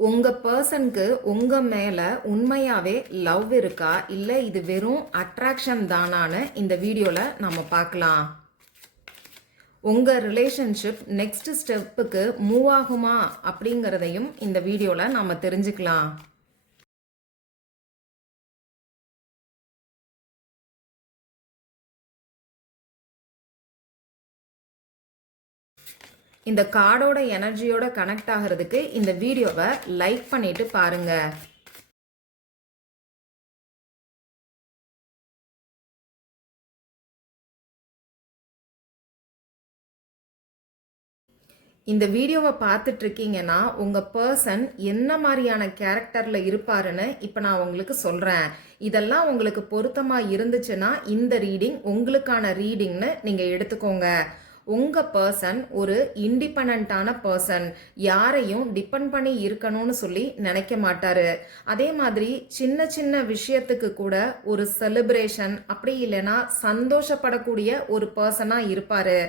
உங்க பர்சனுக்கு உங்க மேல உண்மையாவே லவ் இருக்கா இல்ல இது வெறும் அட்ராக்ஷன் தானான்னு இந்த வீடியோல நம்ம பார்க்கலாம். உங்க ரிலேஷன்ஷிப் நெக்ஸ்ட் ஸ்டெப்புக்கு மூவ் ஆகுமா அப்படிங்கறதையும் இந்த வீடியோல நாம தெரிஞ்சுக்கலாம். இந்த கார்டோட எனர்ஜியோட கனெக்ட் ஆகிறதுக்கு இந்த வீடியோவை லைக் பண்ணிட்டு பாருங்க. இந்த வீடியோவை பார்த்துட்டு இருக்கீங்கன்னா உங்க பர்சன் என்ன மாதிரியான கேரக்டர்ல இருப்பாருன்னு இப்போ நான் உங்களுக்கு சொல்றேன். இதெல்லாம் உங்களுக்கு பொருத்தமா இருந்துச்சுன்னா இந்த ரீடிங் உங்களுக்கான ரீடிங்னு நீங்க எடுத்துக்கோங்க. உங்க பர்சன் ஒரு இண்டிபெண்டான பர்சன், யாரையும் டிபெண்ட் பண்ணி இருக்கணும்னு சொல்லி நினைக்க மாட்டாரு. அதே மாதிரி சின்ன சின்ன விஷயத்துக்கு கூட ஒரு செலிப்ரேஷன் அப்படி இல்லைன்னா சந்தோஷப்படக்கூடிய ஒரு பர்சனா இருப்பாரு.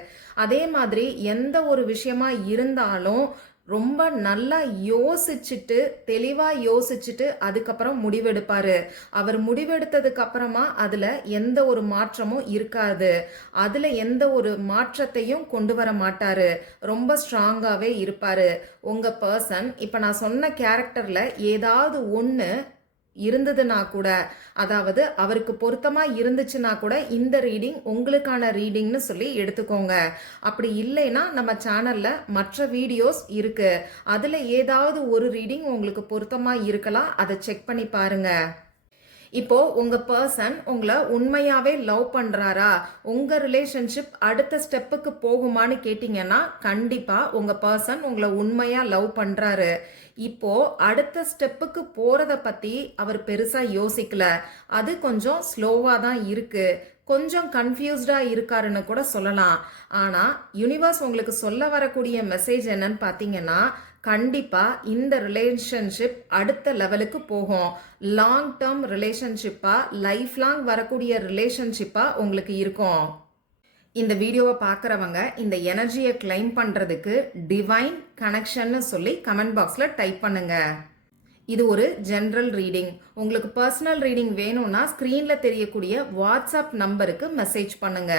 அதே மாதிரி எந்த ஒரு விஷயமா இருந்தாலும் ரொம்ப நல்லா யோசிச்சுட்டு தெளிவாக யோசிச்சுட்டு அதுக்கப்புறம் முடிவெடுப்பாரு. அவர் முடிவெடுத்ததுக்கு அப்புறமா அதில் எந்த ஒரு மாற்றமும் இருக்காது. அதில் எந்த ஒரு மாற்றத்தையும் கொண்டு வர மாட்டாரு. ரொம்ப ஸ்ட்ராங்காகவே இருப்பாரு. உங்கள் பர்சன் இப்போ நான் சொன்ன கேரக்டரில் ஏதாவது ஒன்று இருந்ததுன்னா கூட, அதாவது அவருக்கு பொருத்தமா இருந்துச்சுன்னா கூட இந்த ரீடிங் உங்களுக்கான ரீடிங்னு சொல்லி எடுத்துக்கோங்க. அப்படி இல்லைன்னா நம்ம சேனல்ல மற்ற வீடியோஸ் இருக்கு, அதுல ஏதாவது ஒரு ரீடிங் உங்களுக்கு பொருத்தமா இருக்கலாம், அதை செக் பண்ணி பாருங்க. இப்போ உங்க பர்சன் உங்களை உண்மையாவே லவ் பண்றாரா, உங்க ரிலேஷன்ஷிப் அடுத்த ஸ்டெப்புக்கு போகுமான்னு கேட்டீங்கன்னா கண்டிப்பா உங்க பர்சன் உங்களை உண்மையா லவ் பண்றாரு. இப்போ அடுத்த ஸ்டெப்புக்கு போறத பத்தி அவர் பெருசா யோசிக்கல. அது கொஞ்சம் ஸ்லோவா தான் இருக்கு. கொஞ்சம் கன்ஃபியூஸ்டா இருக்காருன்னு கூட சொல்லலாம். ஆனா யூனிவர்ஸ் உங்களுக்கு சொல்ல வரக்கூடிய மெசேஜ் என்னன்னு பாத்தீங்கன்னா, கண்டிப்பா இந்த ரிலேஷன்ஷிப் அடுத்த லெவலுக்கு போகும். லாங் டேர்ம் ரிலேஷன்ஷிப்பா, லைஃப் லாங் வரக்கூடிய ரிலேஷன்ஷிப்பா உங்களுக்கு இருக்கும். இந்த வீடியோவை பார்க்குறவங்க இந்த எனர்ஜியை கிளைம் பண்ணுறதுக்கு டிவைன் கனெக்ஷன்னு சொல்லி கமெண்ட் பாக்ஸில் டைப் பண்ணுங்க. இது ஒரு ஜென்ரல் ரீடிங். உங்களுக்கு பர்சனல் ரீடிங் வேணும்னா ஸ்க்ரீனில் தெரியக்கூடிய வாட்ஸ்அப் நம்பருக்கு மெசேஜ் பண்ணுங்க.